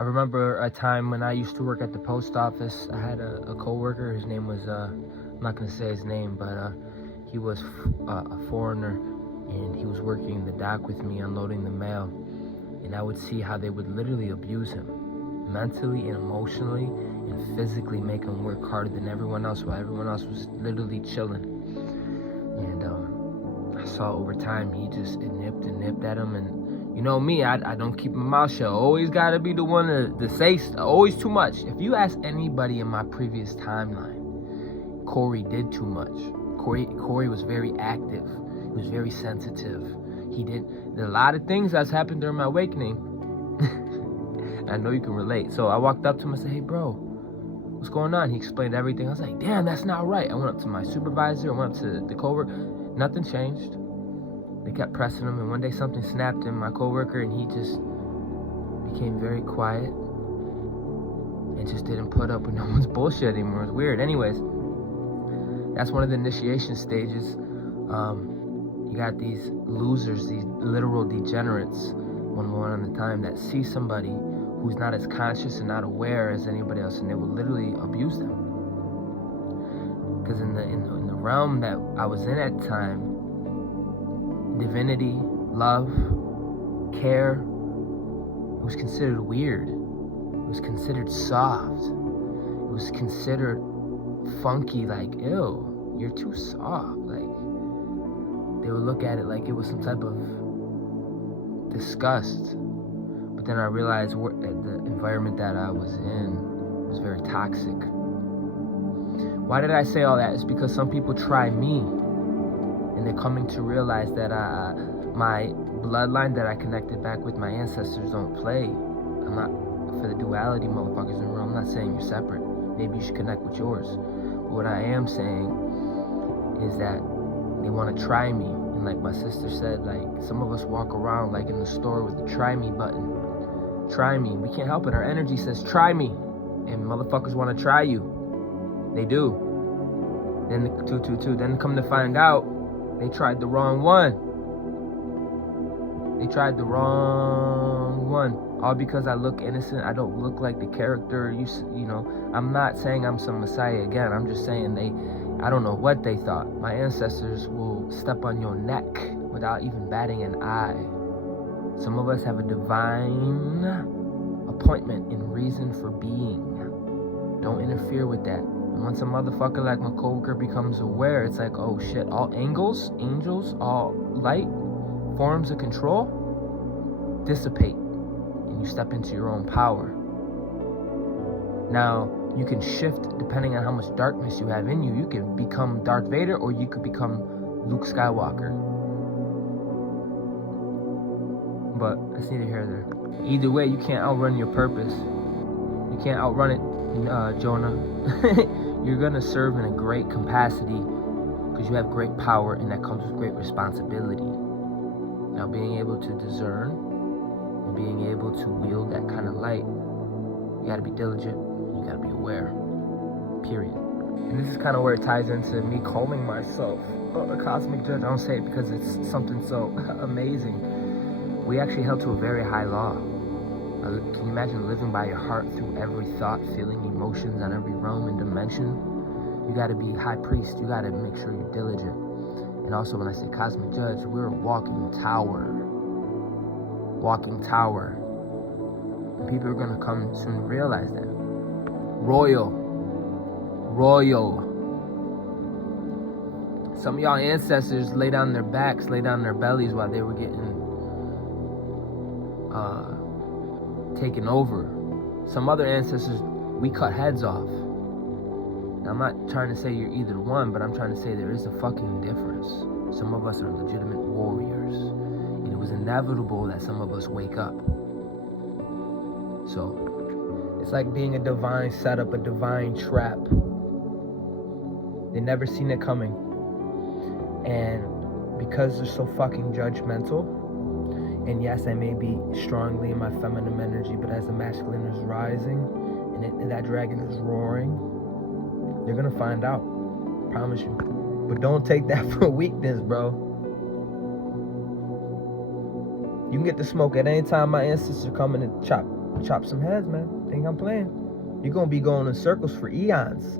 I remember a time when I used to work at the post office. I had a co-worker. His name was, I'm not going to say his name, but he was a foreigner, and he was working the dock with me, unloading the mail. And I would see how they would literally abuse him, mentally and emotionally, and physically make him work harder than everyone else, while everyone else was literally chilling. And I saw over time he just nipped at him. And you know me, I don't keep my mouth shut. Always gotta be the one to say always too much. If you ask anybody in my previous timeline, Corey did too much. Corey was very active. He was very sensitive. There are a lot of things that's happened during my awakening. I know you can relate. So I walked up to him and said, "Hey bro, what's going on?" He explained everything. I was like, "Damn, that's not right." I went up to my supervisor, I went up to the coworker. Nothing changed. They kept pressing him, and one day something snapped in my coworker, and he just became very quiet and just didn't put up with no one's bullshit anymore. It was weird. Anyways, that's one of the initiation stages. You got these losers, these literal degenerates, one at a time, that see somebody who's not as conscious and not aware as anybody else, and they will literally abuse them. Because in the realm that I was in at the time, divinity, love, care, it was considered weird. It was considered soft. It was considered funky, like, ew, you're too soft. Like, they would look at it like it was some type of disgust. But then I realized the environment that I was in was very toxic. Why did I say all that? It's because some people try me, and they're coming to realize that my bloodline that I connected back with my ancestors don't play. I'm not for the duality motherfuckers in the room. I'm not saying you're separate. Maybe you should connect with yours. But what I am saying is that they want to try me. And like my sister said, like, some of us walk around like in the store with the try me button. Try me. We can't help it. Our energy says try me. And motherfuckers want to try you. They do. Then Then come to find out, they tried the wrong one. They tried the wrong one. All because I look innocent. I don't look like the character. You know, I'm not saying I'm some messiah again. I'm just saying I don't know what they thought. My ancestors will step on your neck without even batting an eye. Some of us have a divine appointment and reason for being. Don't interfere with that. And once a motherfucker like my coworker becomes aware, it's like, oh shit, all angels, all light, forms of control dissipate, and you step into your own power. Now, you can shift depending on how much darkness you have in you. You can become Darth Vader, or you could become Luke Skywalker. But that's neither here nor there. Either way, you can't outrun your purpose. You can't outrun it, Jonah. You're gonna serve in a great capacity because you have great power, and that comes with great responsibility. Now, being able to discern and being able to wield that kind of light, you gotta be diligent. You gotta be aware. Period. And this is kind of where it ties into me calling myself a cosmic judge. I don't say it because it's something so amazing. We actually held to a very high law. Can you imagine living by your heart through every thought, feeling, emotions on every realm and dimension? You got to be high priest. You got to make sure you're diligent. And also, when I say cosmic judge, we're a walking tower. Walking tower. And people are going to come soon to realize that. Royal. Some of y'all ancestors lay down their backs, lay down their bellies while they were getting taken over. Some other ancestors, we cut heads off. Now, I'm not trying to say you're either one, but I'm trying to say there is a fucking difference. Some of us are legitimate warriors, and it was inevitable that some of us wake up. So it's like being a divine setup, a divine trap. They never seen it coming. And because they're so fucking judgmental, and yes, I may be strongly in my feminine energy, but as the masculine is rising and that dragon is roaring, they're gonna find out. Promise you. But don't take that for weakness, bro. You can get the smoke at any time my ancestors are coming to chop Chop some heads, man. Think I'm playing? You're gonna be going in circles for eons.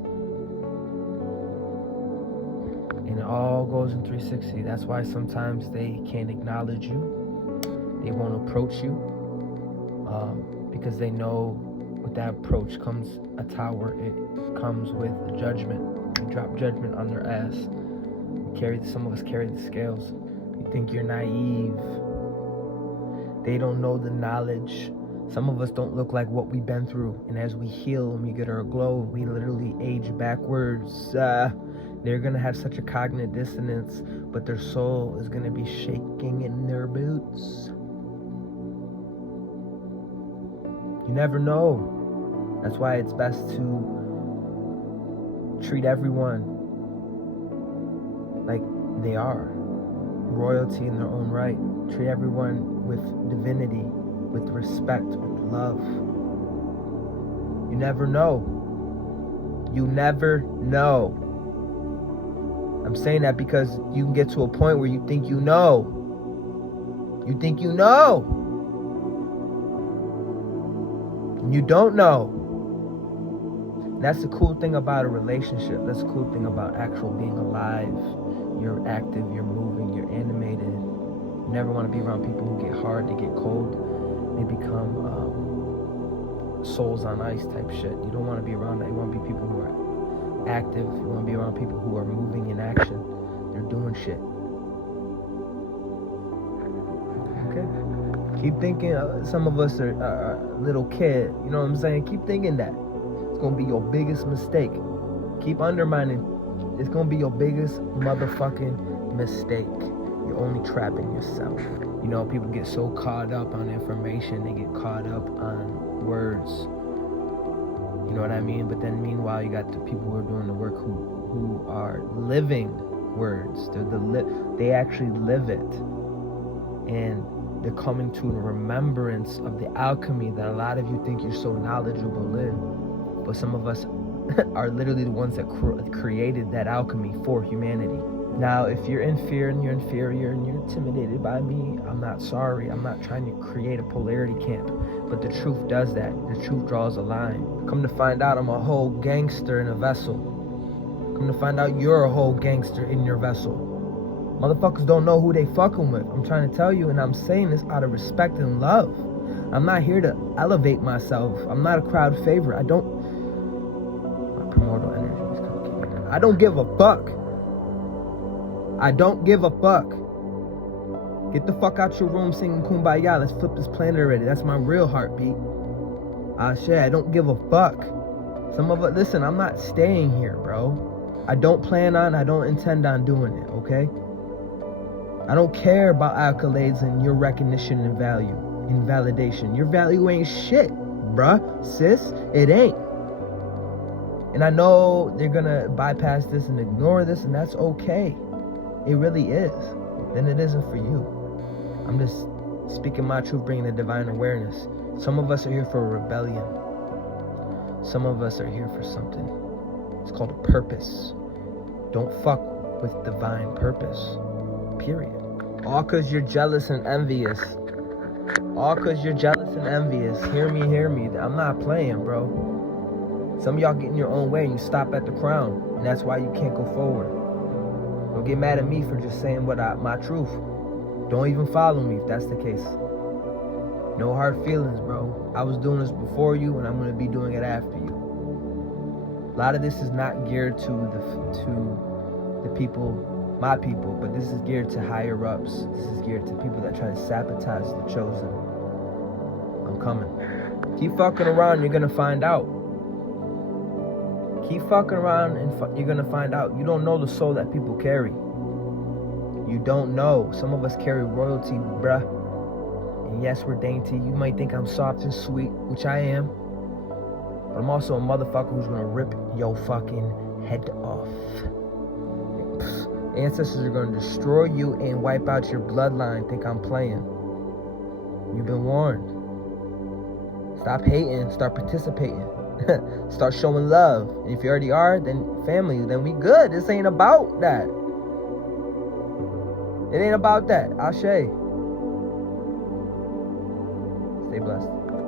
And it all goes in 360. That's why sometimes they can't acknowledge you. They won't approach you. Because they know with that approach comes a tower. It comes with a judgment. You drop judgment on their ass. Some of us carry the scales. You think you're naive. They don't know the knowledge. Some of us don't look like what we've been through. And as we heal and we get our glow, we literally age backwards. They're going to have such a cognitive dissonance, but their soul is going to be shaking in their boots. You never know. That's why it's best to treat everyone like they are. Royalty in their own right. Treat everyone with divinity, with respect, with love. You never know. You never know. I'm saying that because you can get to a point where you think you know. You think you know. And you don't know. And that's the cool thing about a relationship. That's the cool thing about actual being alive. You're active, you're moving, you're animated. You never want to be around people who get hard, they get cold. They become souls on ice type shit. You don't want to be around that. You want to be people who are active. You want to be around people who are moving in action. They're doing shit. Okay? Keep thinking, some of us are a little kid. You know what I'm saying? Keep thinking that. It's going to be your biggest mistake. Keep undermining. It's going to be your biggest motherfucking mistake. You're only trapping yourself. You know, people get so caught up on information. They get caught up on words. You know what I mean? But then meanwhile, you got the people who are doing the work who are living words. They actually live it. And they're coming to a remembrance of the alchemy that a lot of you think you're so knowledgeable in. But some of us are literally the ones that created that alchemy for humanity. Now, if you're in fear and you're inferior and you're intimidated by me, I'm not sorry. I'm not trying to create a polarity camp. But the truth does that. The truth draws a line. Come to find out, I'm a whole gangster in a vessel. Come to find out, you're a whole gangster in your vessel. Motherfuckers don't know who they fucking with. I'm trying to tell you, and I'm saying this out of respect and love. I'm not here to elevate myself. I'm not a crowd favorite. My primordial energy is coming in. I don't give a fuck. I don't give a fuck. Get the fuck out your room singing Kumbaya. Let's flip this planet already. That's my real heartbeat. I don't give a fuck. Some of us, listen, I'm not staying here, bro. I don't intend on doing it, okay? I don't care about accolades and your recognition and value, and validation. Your value ain't shit, bruh, sis. It ain't. And I know they're gonna bypass this and ignore this, and that's okay. It really is. Then it isn't for you. I'm just speaking my truth, bringing the divine awareness. Some of us are here for a rebellion. Some of us are here for something. It's called a purpose. Don't fuck with divine purpose. Period. All because you're jealous and envious. All because you're jealous and envious. Hear me. I'm not playing, bro. Some of y'all get in your own way and you stop at the crown. And that's why you can't go forward. Don't get mad at me for just saying my truth. Don't even follow me if that's the case. No hard feelings, bro. I was doing this before you, and I'm going to be doing it after you. A lot of this is not geared to the people, my people, but this is geared to higher ups. This is geared to people that try to sabotage the chosen. I'm coming. Keep fucking around, you're going to find out. Keep fucking around and you're going to find out. You don't know the soul that people carry. You don't know. Some of us carry royalty, bruh. And yes, we're dainty. You might think I'm soft and sweet, which I am. But I'm also a motherfucker who's going to rip your fucking head off. Ancestors are going to destroy you and wipe out your bloodline. Think I'm playing. You've been warned. Stop hating. Start participating. Start showing love. And if you already are, then family, then we good. This ain't about that. It ain't about that. Ashe. Stay blessed.